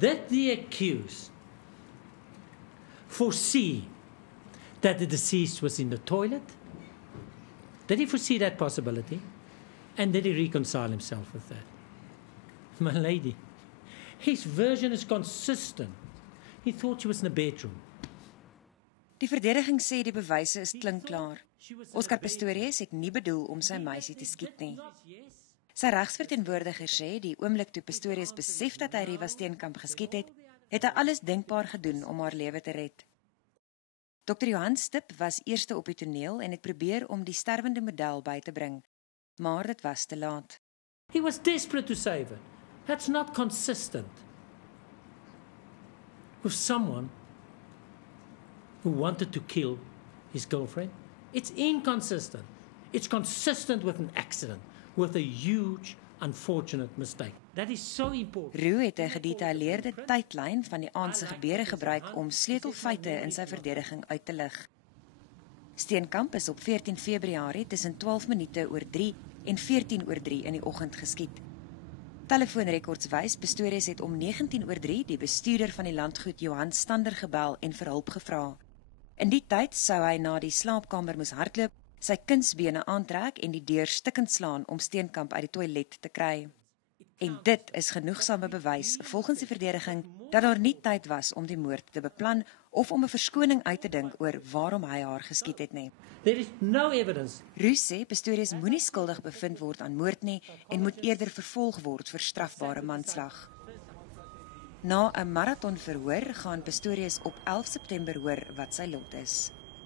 that the accused foresee that the deceased was in the toilet? Did he foresee that possibility? And did he reconcile himself with that? My lady, his version is consistent. He thought she was in the bedroom. Die verdediging sê die bewyse is klinkklaar. Oscar Pistorius het nie bedoel om sy meisie te skiet nie. Sy regsverteenwoordiger sê die oomblik toe Pistorius besef dat hy Riva Steenkamp geskiet het, het hy alles denkbaar gedoen om haar lewe te red. Dr. Johan Stip was eerste op die toneel en het probeer om die sterwende model by te bring, maar dit was te laat. He was desperate to save her. That's not consistent with someone who wanted to kill his girlfriend. It's inconsistent. It's consistent with an accident, with a huge, unfortunate mistake. That is so important. Roux het 'n gedetailleerde tydlyn van die aand se gebeure gebruik om sleutelfeite in sy verdediging uit te lig. Steenkamp is op 14 Februarie tussen 12 minute oor 3 en 14 oor 3 in die oggend geskiet. Telefoonrekords wys Pistorius het om 19 oor 3 die bestuurder van die landgoed Johan Stander gebel en vir hulp gevra. In die tyd sou hy na die slaapkamer moes hardloop, sy kunsbene aantrek en die deur stikkend slaan om Steenkamp uit die toilet te kry. En dit is genoegsame bewys, volgens die verdediging, dat daar nie tyd was om die moord te beplan of om 'n verskoning uit te dink oor waarom hy haar geskiet het nie. There is no evidence. Roux sê Pistorius moenie skuldig bevind word aan moord nie en moet eerder vervolg word vir strafbare manslag. Na 'n marathon verhoor gaan Pistorius op 11 September hoor wat sy lot is.